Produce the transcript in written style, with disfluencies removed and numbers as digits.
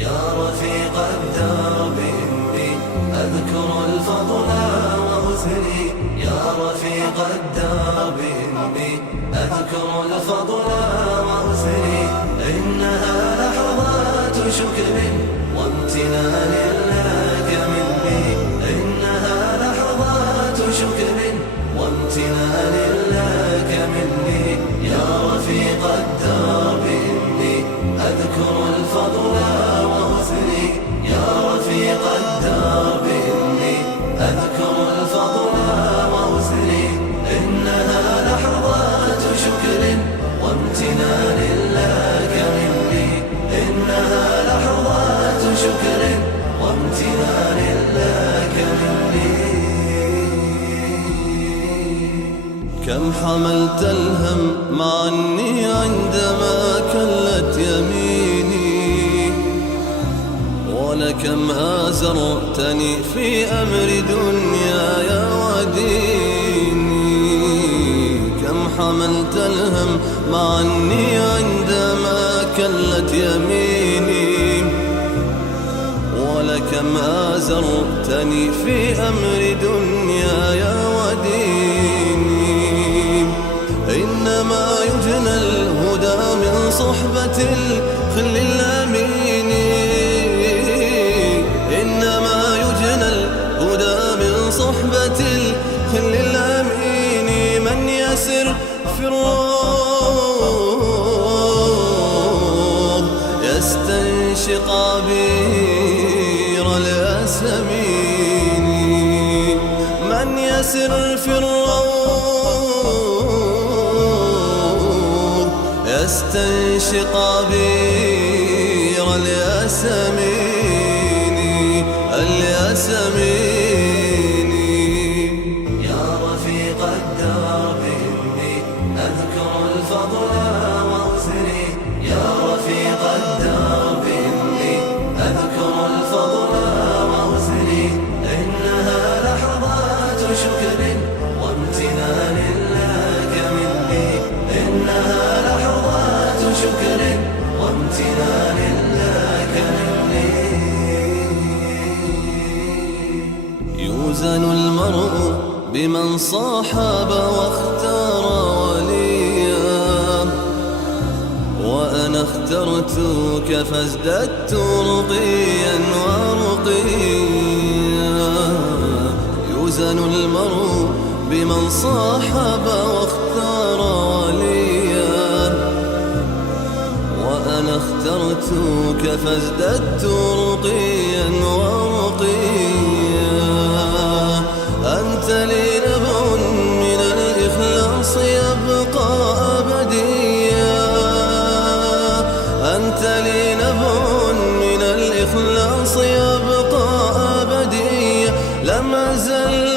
يا رفيق الدرب إني أذكر الفضل وأثني. يا رفيق الدرب إني أذكر الفضل وأثني. إنها لحظات شكر وامتنان لك مني. إنها لحظات شكر وامتنان لك مني. يا رفيق الدرب إني أذكر الفضل وأثني. يا رفيق الدرب إني أذكر الفضل وأثني. إنها لحظات شكر وامتنان لك مني. إنها لحظات شكر وامتنان لك مني. كم حملت الهم عني عندما كلت يميني، ولكم آزرتني في أمر دنياي وديني. كم حملت الهم عني عندما كلت يميني، ولكم آزرتني في أمر دنياي وديني. إنما يجنى الهدى من صحبة الخل الأمين. إنما يجنى الهدى من صحبة الخل الأمين. من يسر في الروض يستنشق عبير الياسمين. من يسر في الروض يستنشق عبير الياسمين. الياسمين. يا رفيق الدرب إني أذكر الفضل وأثني. يا رفيق الدرب إني أذكر الفضل وأثني. إنها لحظات شكر وامتنان لك مني. إنها لحظات شكر وامتنان لك مني. يوزن المرء بمن صاحب واختار وليا، وأنا اخترتك فازددت رقيا ورقيا. يوزن المرء بمن صاحب واختار وليا، وأنا اخترتك فازددت رقيا ورقيا. أنت لي نبع من الإخلاص يبقى أبديا. أنت لي نبع من الإخلاص يبقى أبديا. لم أزل